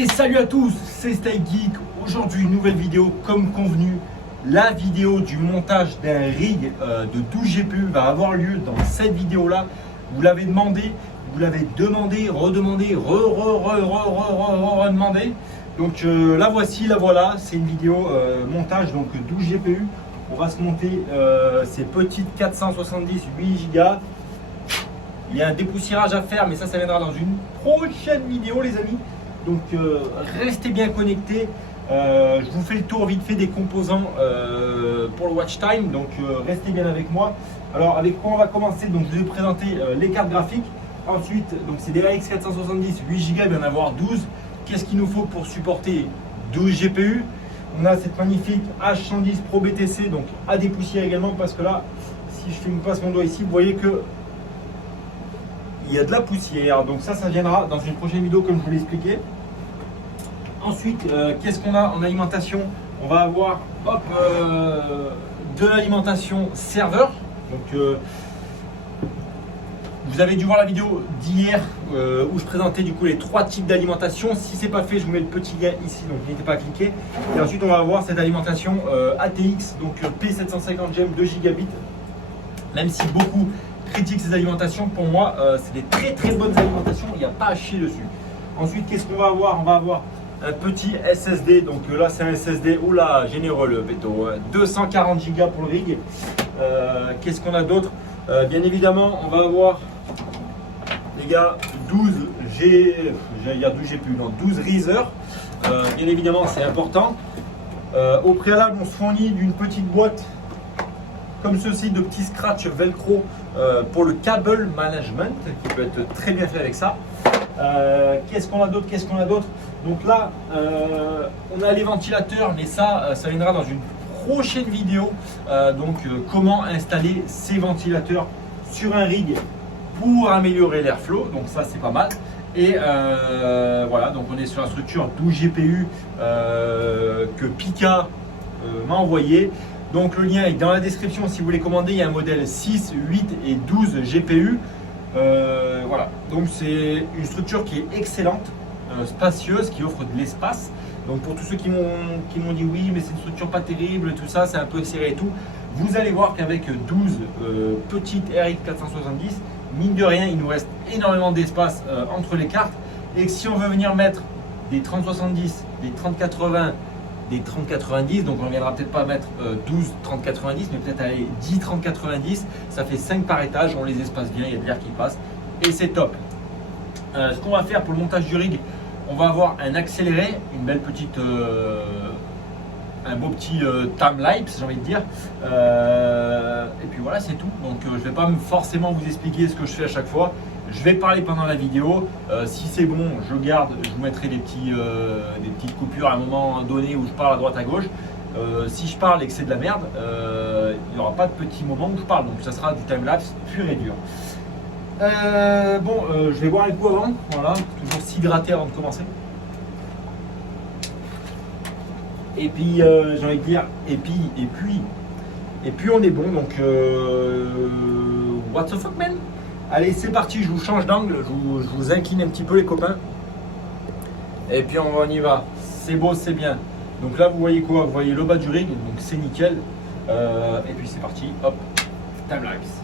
Et salut à tous, c'est Steak Geek. Aujourd'hui, une nouvelle vidéo comme convenu. La vidéo du montage d'un rig de 12 GPU va avoir lieu dans cette vidéo-là. Vous l'avez demandé, redemandé, redemandé. Donc la voici, la voilà. C'est une vidéo montage, donc 12 GPU. On va se monter ces petites 470 8 Go. Il y a un dépoussiérage à faire, mais ça viendra dans une prochaine vidéo, les amis. Donc restez bien connectés. Je vous fais le tour vite fait des composants pour le watch time. Donc restez bien avec moi. Alors avec quoi on va commencer? Donc je vais vous présenter les cartes graphiques. Ensuite, donc c'est des RX 470 8 Go, il va y en avoir 12. Qu'est-ce qu'il nous faut pour supporter 12 GPU? On a cette magnifique H110 Pro BTC, donc à dépoussiérer également, parce que là, si je passe mon doigt ici, vous voyez que il y a de la poussière. Donc ça viendra dans une prochaine vidéo comme je vous l'ai expliqué. Ensuite, qu'est-ce qu'on a en alimentation? On va avoir de l'alimentation serveur. Donc vous avez dû voir la vidéo d'hier où je présentais du coup les 3 types d'alimentation. Si ce n'est pas fait, je vous mets le petit lien ici, donc n'hésitez pas à cliquer. Et ensuite, on va avoir cette alimentation ATX, donc P750Gem 2 Gigabits. Même si beaucoup critiquent ces alimentations, pour moi, c'est des très bonnes alimentations, il n'y a pas à chier dessus. Ensuite, qu'est-ce qu'on va avoir? On va avoir un petit SSD, donc là c'est un SSD, oula, généreux le béto, 240 Go pour le rig. Qu'est-ce qu'on a d'autre? Bien évidemment, on va avoir, les gars, 12 GPU, non, 12 Razer. Bien évidemment, c'est important. Au préalable, on se fournit d'une petite boîte comme ceci de petits scratch velcro pour le cable management, qui peut être très bien fait avec ça. Qu'est-ce qu'on a d'autre? Donc là, on a les ventilateurs, mais ça viendra dans une prochaine vidéo. Comment installer ces ventilateurs sur un rig pour améliorer l'airflow. Donc ça, c'est pas mal. Et voilà, donc on est sur la structure 12 GPU que Pika m'a envoyé. Donc le lien est dans la description si vous voulez commander. Il y a un modèle 6, 8 et 12 GPU. Voilà, donc c'est une structure qui est excellente, spacieuse, qui offre de l'espace. Donc pour tous ceux qui m'ont dit oui, mais c'est une structure pas terrible, tout ça, c'est un peu serré et tout. Vous allez voir qu'avec 12 petites RX 470, mine de rien, il nous reste énormément d'espace entre les cartes. Et que si on veut venir mettre des 3070, des 3080, des 3090, donc on ne viendra peut-être pas mettre 12 3090, mais peut-être aller 10 3090, ça fait 5 par étage, on les espace bien, il y a de l'air qui passe et c'est top. Ce qu'on va faire pour le montage du rig, on va avoir un accéléré, une belle petite un beau petit time-lapse, j'ai envie de dire, et puis voilà, c'est tout. Donc je ne vais pas forcément vous expliquer ce que je fais à chaque fois. Je vais parler pendant la vidéo. Si c'est bon, je garde, je vous mettrai des petites coupures à un moment donné où je parle à droite à gauche. Si je parle et que c'est de la merde, il n'y aura pas de petits moments où je parle. Donc ça sera du time-lapse pur et dur. Je vais boire un coup avant. Voilà, toujours s'hydrater avant de commencer. Et puis j'ai envie de dire, et puis on est bon. Donc what the fuck, man? Allez, c'est parti, je vous change d'angle, je vous incline un petit peu les copains. Et puis on y va, c'est beau, c'est bien. Donc là, vous voyez quoi? Vous voyez le bas du rig, donc c'est nickel. Et puis c'est parti, hop, time-lapse.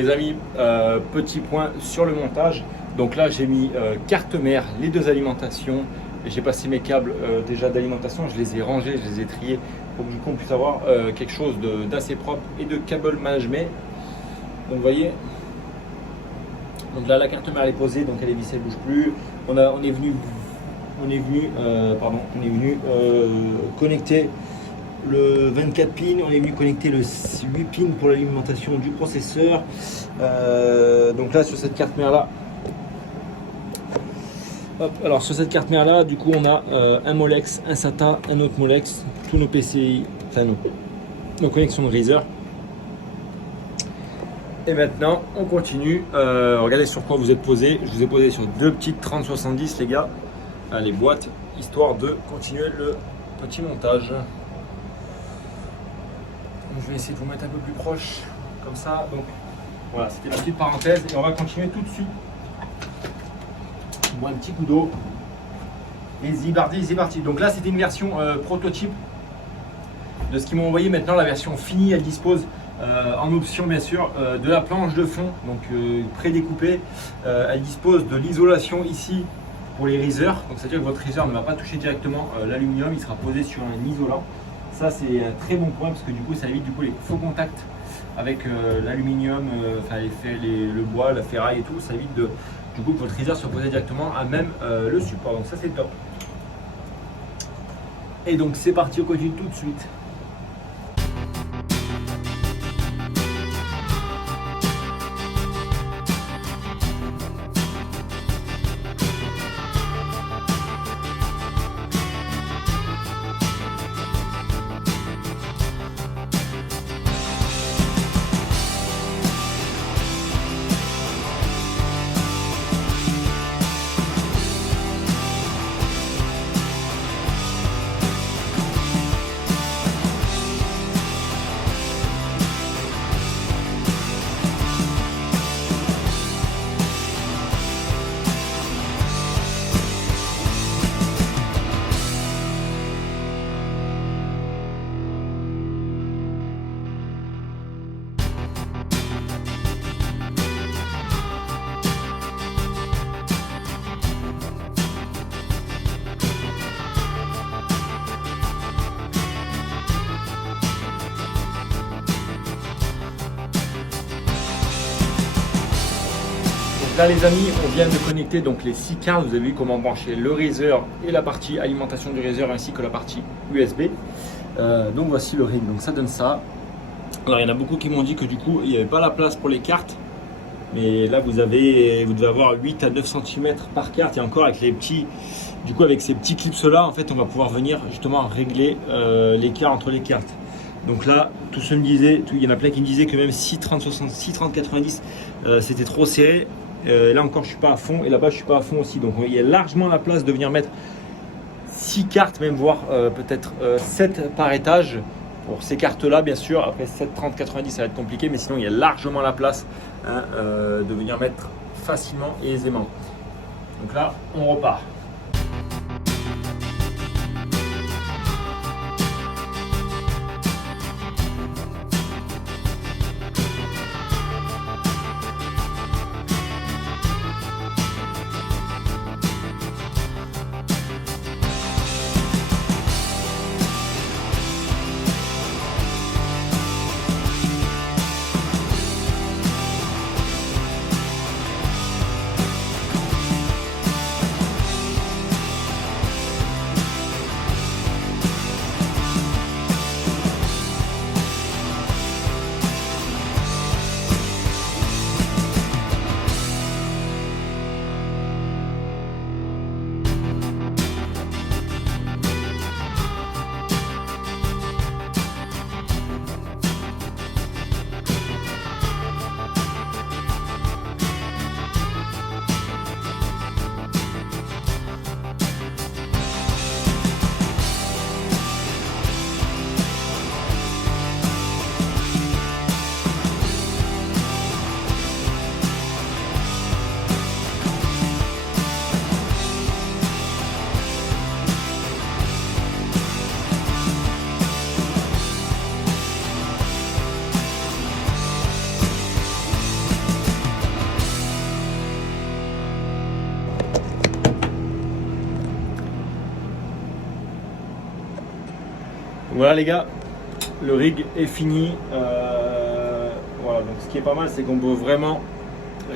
les amis, petit point sur le montage. Donc là j'ai mis carte mère, les deux alimentations. J'ai passé mes câbles déjà d'alimentation, je les ai rangés, je les ai triés pour que du coup on puisse avoir quelque chose d'assez propre et de câble management. Donc vous voyez, donc là la carte mère elle est posée, donc elle est vissée, elle bouge plus. On est venu connecter le 24 pins, on est venu connecter le 8 pins pour l'alimentation du processeur. Donc là sur cette carte mère là, hop, alors sur cette carte mère là, du coup on a un Molex, un SATA, un autre Molex, tous nos PCI, enfin nos connexions de Razer. Et maintenant on continue. Regardez sur quoi vous êtes posé. Je vous ai posé sur deux petites 3070 les gars, les boîtes, histoire de continuer le petit montage. Donc, je vais essayer de vous mettre un peu plus proche comme ça. Donc voilà, c'était la petite parenthèse et on va continuer tout de suite. Je bois un petit coup d'eau. Et c'est parti. Donc là c'était une version prototype de ce qu'ils m'ont envoyé. Maintenant la version finie, elle dispose en option bien sûr de la planche de fond, donc prédécoupée. Elle dispose de l'isolation ici pour les riseurs, donc c'est à dire que votre riseur ne va pas toucher directement l'aluminium, il sera posé sur un isolant. Ça c'est un très bon point parce que du coup ça évite les faux contacts avec l'aluminium, le bois, la ferraille et tout. Ça évite du coup que votre riseur soit posé directement à même le support, donc ça c'est top. Et donc c'est parti, on continue tout de suite. Là les amis, on vient de connecter donc les 6 cartes. Vous avez vu comment brancher le Razer et la partie alimentation du Razer ainsi que la partie USB. Donc voici le rig, donc ça donne ça. Alors il y en a beaucoup qui m'ont dit que du coup il n'y avait pas la place pour les cartes. Mais là vous devez avoir 8 à 9 cm par carte, et encore avec les petits, du coup avec ces petits clips là en fait on va pouvoir venir justement régler l'écart entre les cartes. Donc là, tous ceux me disaient, il y en a plein qui me disaient que même 6,30-60, 6,30-90 c'était trop serré. Là encore je suis pas à fond et là-bas je suis pas à fond aussi, donc il y a largement la place de venir mettre 6 cartes, même voire peut-être 7 par étage pour ces cartes là bien sûr. Après 7, 30, 90 ça va être compliqué, mais sinon il y a largement la place de venir mettre facilement et aisément. Donc là on repart. Voilà les gars, le rig est fini. Voilà, donc ce qui est pas mal, c'est qu'on peut vraiment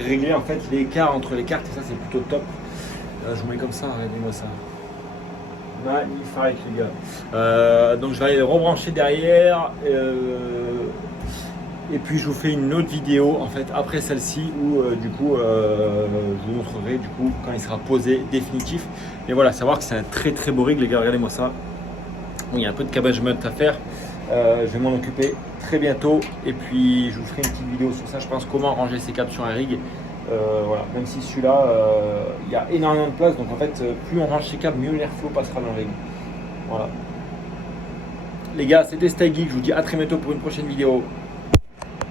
régler en fait l'écart entre les cartes et ça c'est plutôt top. Je vous mets comme ça, regardez-moi ça. Magnifique les gars. Donc je vais aller le rebrancher derrière. Et puis je vous fais une autre vidéo en fait après celle-ci où du coup je vous montrerai du coup quand il sera posé définitif. Mais voilà, savoir que c'est un très très beau rig les gars, regardez-moi ça. Bon, il y a un peu de cabage mud à faire. Je vais m'en occuper très bientôt et puis je vous ferai une petite vidéo sur ça. Je pense comment ranger ces câbles sur un rig. Voilà, même si celui-là il y a énormément de place, donc en fait plus on range ses câbles, mieux l'airflow passera dans le rig. Voilà. Les gars, c'était Style Geek, je vous dis à très bientôt pour une prochaine vidéo.